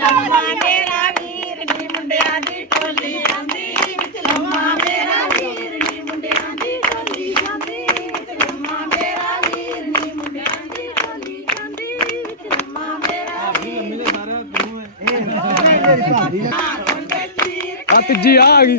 ਲੰਮਾ ਮੇਰਾ ਵੀਰ ਨੀ ਮੁੰਡਿਆਂ ਦੀ ਟੋਲੀ ਜਾਂਦੀ। ਵਿੱਚ ਲੰਮਾ ਮੇਰਾ ਵੀਰ ਨੀ ਮੁੰਡਿਆਂ ਦੀ ਟੋਲੀ ਜਾਂਦੀ। ਵਿੱਚ ਲੰਮਾ ਮੇਰਾ ਵੀਰ ਨੀ ਮੁੰਡਿਆਂ ਦੀ ਟੋਲੀ ਜਾਂਦੀ। ਵਿੱਚ ਲੰਮਾ ਮੇਰਾ ਵੀਰ ਕੁੰਡੇ ਚੀਰ ਆ ਤੀਜੀ ਆ ਆ ਗਈ।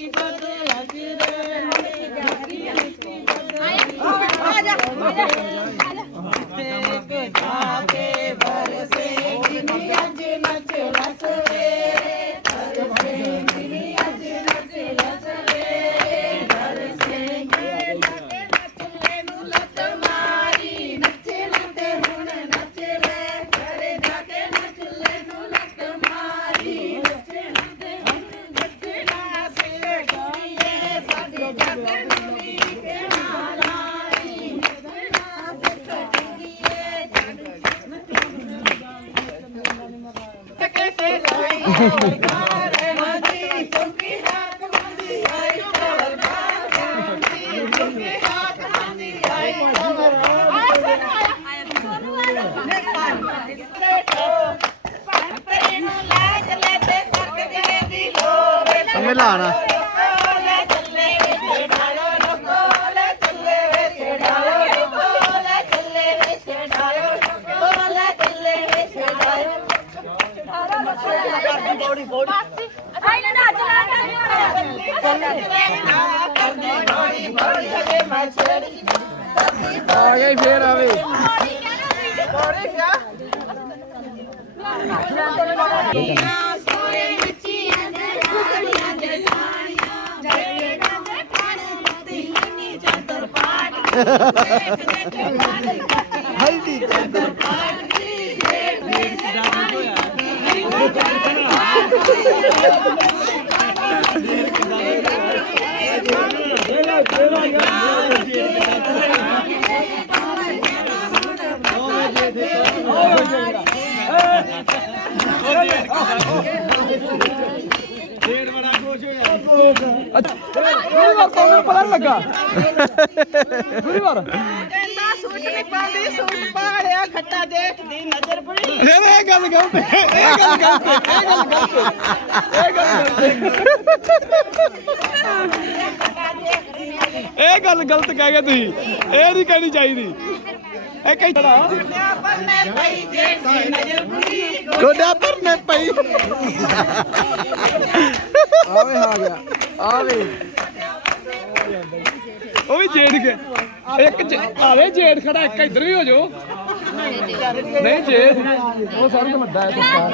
ਅੱਖਾਂ ਤਾਂ ਲੜੀਆਂ ਇਹਦੀਆਂ ਫੋਟੋ ਖਿੱਚਦਾ ਸੀ ਮਿਲਾਣਾ ਆ ਗਈ ਫੇਰ ਆਵੇ ਪੂਰੀ ਵਾਰ ਤਾਂ ਪਤਾ ਨੀ ਲੱਗਾ ਪੂਰੀ ਵਾਰ ਕਹਿੰਦਾ ਸੂਟ ਨਹੀਂ ਪਾਉਂਦੀ ਸੂਟ ਪਾ ਲਿਆ ਖੱਟਾ ਦੇਖਦੀ ਨਜ਼ਰ ਬੜੀ ਯਾਰ ਇਹ ਗੱਲ ਗਲਤ ਹੈ ਇਹ ਗੱਲ ਗਲਤ ਹੈ ਇਹ ਗੱਲ ਗਲਤ ਹੈ ਇਹ ਗੱਲ ਗਲਤ ਹੈ ਇਹ ਗੱਲ ਗਲਤ ਕਹਿ ਗਏ ਤੁਸੀਂ। ਇਹ ਨਹੀਂ ਕਹਿਣੀ ਚਾਹੀਦੀ। ਇਹ ਪਈ ਨਜ਼ਰ ਬੜੀ ਗੋਡਾ ਪਰਨੇ ਪਈ। ਆਵੇ ਆ ਗਿਆ ਆਵੇ। ਉਹ ਵੀ ਜੇੜ ਕੇ ਇੱਕ ਜੇ- ਆਵੇ ਜੇੜ ਖੜਾ ਇੱਕ ਇੱਧਰ ਵੀ ਹੋ ਜਾਓ। ਨਹੀਂ ਜੇੜ ਉਹ ਸਾਰਿਆਂ ਤੋਂ ਵੱਡਾ ਹੈ ਸਰਕਾਰ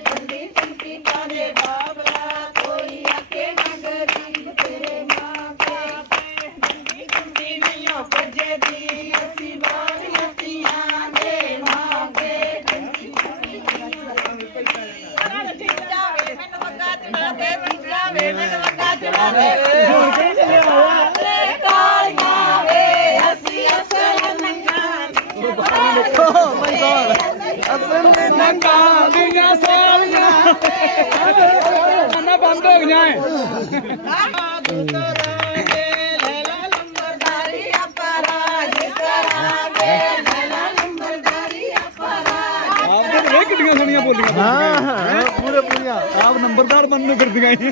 ਬੰਦੀ ਚੰਕੀ ਕਾਲੇ ਬਾਬਰਾ ਕੋਈ ਆਕੇ ਨਾ ਗਰੀਬ ਤੇਰੇ ਮਾਂ ਬਾਪੇ ਬੰਦੀ ਚੰਕੀ ਨਹੀਂ ਹੋ ਭੱਜੇ ਦੀ ਅਸੀਂ ਬਾਰੀਆਂ ਤੀਆਂ ਦੇ ਮਾਂਗੇ ਬੰਦੀ ਚੰਕੀ ਜਾਵੇ ਮੈਨੂੰ ਵੰਗਾ ਚੜਾ ਦੇ ਜਾਵੇ ਦੇ ਨੰਗਾ ਦੀਆਂ ਸਾਲੀਆਂ ਨਾ ਬੰਦ ਹੋ ਗਈਆਂ ਏ ਆਪ ਤੇ ਬੋਲੀਆਂ ਹਾਂ। ਆਪ ਨੰਬਰਦਾਰ ਬਣਨ ਨੂੰ ਫਿਰਦੀਆਂ ਈ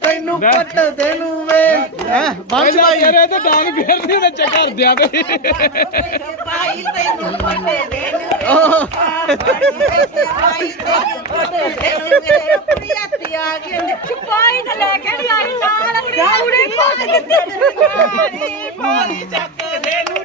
ਤੈਨੂੰ ਪੱਟ ਦੇ ਨੂੰ ਵੇ ਬੰਦ ਭਾਈ ਯਾਰ ਇਹ ਤਾਂ ਡਾਂਗ ਫੇਰਦੀ ਵਿੱਚ ਘਰ ਦਿਆਂ ਤੇ। ਭਾਈ ਤੈਨੂੰ ਪੱਟੇ ਦੇ ਨੂੰ ਭਾਈ ਤੈਨੂੰ ਪੱਟੇ ਦੇ ਨੂੰ ਵੇ ਕੁੜੀ ਹੱਥੀ ਆ ਗਈ ਛੁਪਾਈ ਤੇ ਲੈ ਕੇ ਆਈ ਨਾਲ ਕੁੜੀ ਪੱਟ ਦਿੱਤੀ ਪਾਣੀ ਚੱਕ ਦੇ ਨੂੰ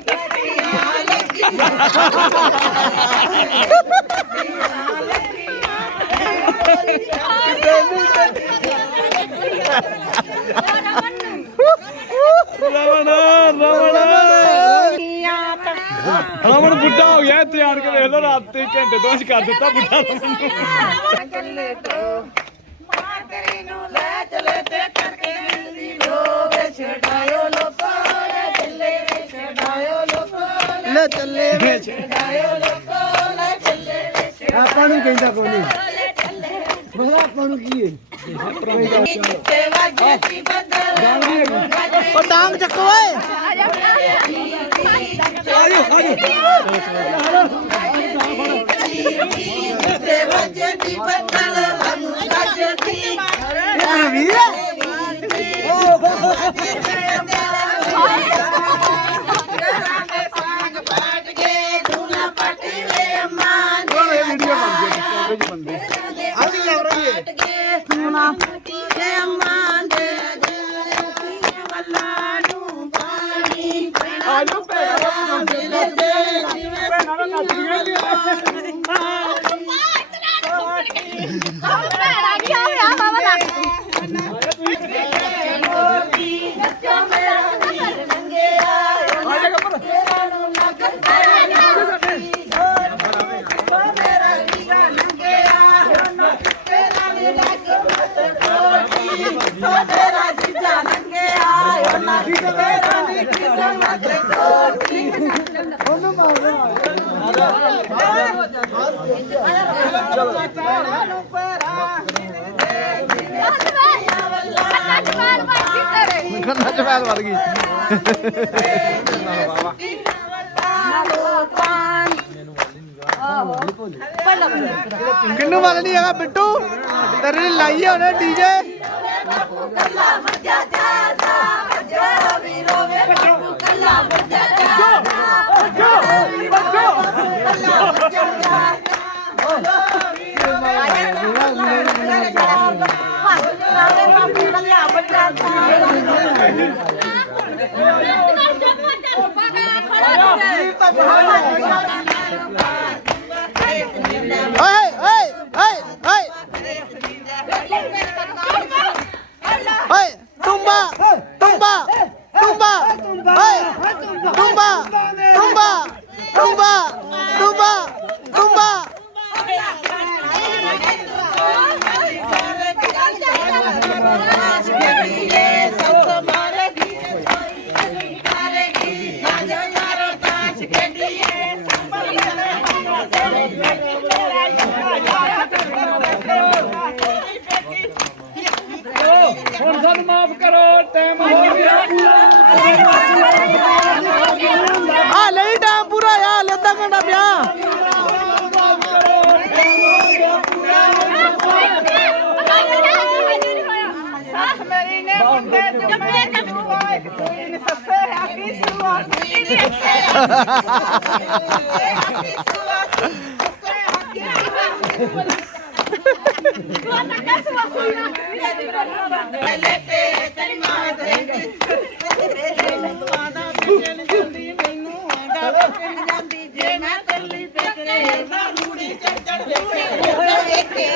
ರಮಣ ಪುಟ್ಟ ಯಾತ್ರೆ ಆಡ್ಕೊಂಡು ಎಲ್ಲರೂ ಹತ್ತು ಗಂಟೆ ದೋಷಕ್ಕೆ ಹತ್ತುತ್ತಾ ಪುಟ್ಟ ਲੈ ਚੱਲੇ ਵੇ। ਛਡਾਇਓ ਲੋਕੋ ਲੈ ਚੱਲੇ ਵੇ ਆਪਾਂ ਨੂੰ ਕਹਿੰਦਾ ਕੋਈ ਨਹੀਂ ਲੈ ਚੱਲੇ ਮਸਲਾ ਆਪਾਂ ਨੂੰ ਕੀ ਹੈ? ਤੇ ਵਾਜੇ ਦੀ ਬਦਲ? ਉਹ ਡਾਂਗ ਚੱਕੋ ਓਏ। ਤੇ ਵਾਜੇ ਦੀ ਬਦਲ? ਗੱਜਦੀ ਇਹ ਵੀਰ ਸੰਗ ਕੰਨਾਂ ਚ ਪੈਰ ਵੜ ਗਈ ਕਿੰਨੂ ਵਾਲ ਨਹੀਂ ਹੈਗਾ ਬਿੱਟੂ? ਤੇਰੇ ਲਈ ਲਾਈਏ ਉਹਨੇ ਡੀਜੇ ਓਏ ਓਏ ਓਏ ਓਏ ਓਏ ਟੁੰਬਾ ਟੁੰਬਾ ਟੁੰਬਾ ਓਏ ਟੁੰਬਾ ਟੁੰਬਾ ਟੁੰਬਾ ਟੁੰਬਾ ਟੁੰਬਾ ਹੁਣ ਸਾਨੂੰ ਮਾਫ ਕਰੋ ਟਾਈਮ ਹੋ ਗਿਆ ਆ ਲਈ ਟਾਈਮ ਪੂਰਾ ਆ ਲੈ ਅੱਧਾ ਘੰਟਾ ਪਿਆ ਮੇਰੀ ਨੇ ਮੁੰਡੇ ਜੰਮੇ ਜੰਮੇ ਕੋਈ ਨੀ ਸੱਸੇ ਆਕੀ ਸੁਆ ਸੁਣੀ ਆਕੀ ਸੁਆ ਸੱਸੇ ਆਕੀ ਪਹਿਲੇ ਤੇ ਤੇਰੀ ਮਾਂ ਦੇ ਤੇਰੇ ਲਈ ਮਾਦਾ ਪਿਛਲ ਜਾਂਦੀ ਮੈਨੂੰ ਆਂਦਾ ਵੇਖਣ ਜਾਂਦੀ ਜੇ ਮੈਂ ਤੇਲੀ ਤੇ ਤੇਰੇ ਦਾ ਰੂੜੀ ਚੜ ਚੜ ਵੇਖੇ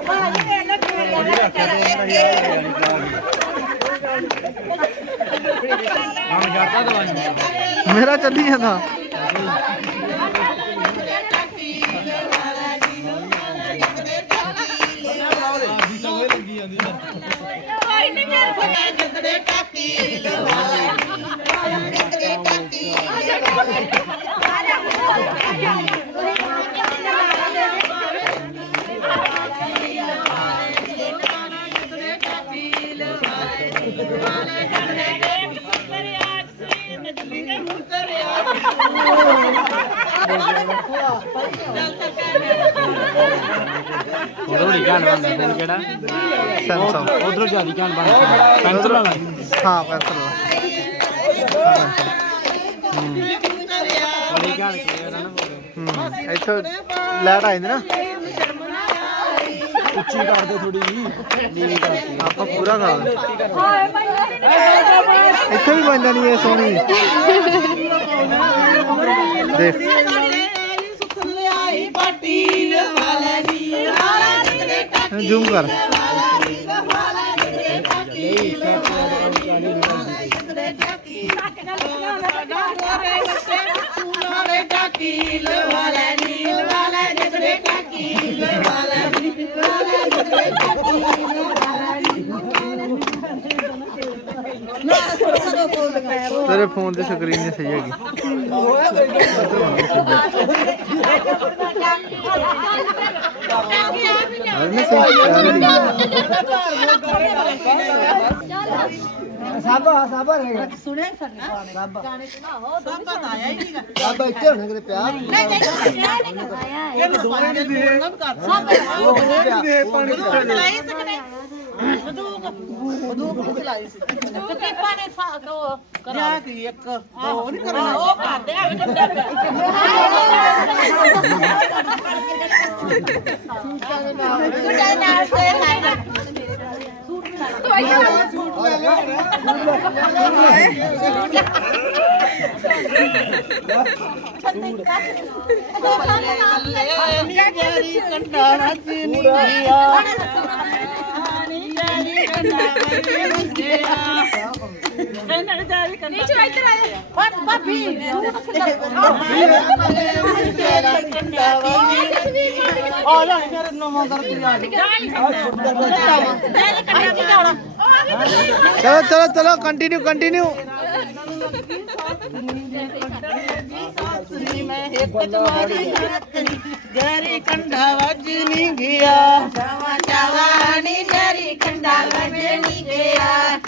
ਬਾਹਰ ਲੱਗੇ ਲੱਗੇ ਮੇਰਾ ਚੱਲੀ ਜਾਂਦਾ। ਉਧਰੋਂ ਘਾਣ ਬੰਦਾ ਤੈਨੂੰ ਕਿਹੜਾ? ਸੈਮਸੰਗ ਉਧਰੋਂ ਜਿਆਦੀ ਘਾਣ ਬੰਦਾ ਪੈਂਤਰ ਵਾਲਾ? ਹਾਂ ਪੈਸਾ ਲਾ ਬੜੀ ਘਾਣ ਕਲੀਅਰ ਆ ਨਾ ਪੂਰੇ ਹੂੰ ਇੱਥੋਂ ਲੈਟ ਆ ਜਾਂਦੀ ਨਾ। ਉੱਚੀ ਕਰ ਦੇ ਥੋੜੀ ਜੀ ਨੀਵੀਂ ਕਰਤੀ ਆਪਾਂ ਪੂਰਾ ਕਰ ਇੱਥੇ ਵੀ ਬਣ ਜਾਣੀ ਹੈ ਸੋਹਣੀ। देख। जूम कर। ਤੇਰੇ ਫੋਨ ਦੀ ਸਕਰੀਨ ਨਹੀਂ ਸਹੀ ਹੈਗੀ। ਨਹੀਂ ਸਾਬਾ ਸਾਬਾ ਰਹੇਗਾ ਸੁਣਿਆ ਸਰਨਾ ਸਾਬਾ ਗਾਣੇ ਸੁਣਾਓ ਸਾਬਾ ਤਾਂ ਆਇਆ ਹੀ ਨਹੀਂਗਾ ਸਾਬਾ ਇੱਥੇ ਹੋਣਾ ਕਿਤੇ ਪਿਆ। ਨਹੀਂ ਨਹੀਂ ਆਇਆ ਇਹ ਦੁਬਾਰਾ ਦੇ ਬੋਲਣਾ ਵੀ ਕਰ ਚਲਾਈ ਸਕਨੇ ਬੰਦੂਕ ਬੰਦੂਕ ਚਲਾਈ ਸੀ ਤੇ ਪੀਪਾ ਨੇ ਸਾ ਦੋ। ਕਰਾ ਦੀ। ਇੱਕ ਦੋ ਨਹੀਂ ਕਰਨਾ ਉਹ ਕਰਦੇ ਆ ਵੀ ਡੰਡਾ ਸੁਟਾ ਨਾਲ ਤੇ ਲਾਈਨਾ ਨੀਚੇ ਇੱਧਰ ਆ ਜਾ ਭਾਬੀ ਆ ਜਾ ਮੇਰੇ ਨਵਾਂ ਕਰਦੀ ਆ ਚਲੋ ਚਲੋ ਚਲੋ ਕੰਟੀਨਿਊ ਕੰਟੀਨਿਊ ਗੈਰੀ ਕੰਢਾ ਵੱਜ ਨਹੀਂ ਗਿਆ। ਜਵਾਨੀ ਜਰੀ ਕੰਡਾ ਵਜਣੀ ਗਿਆ।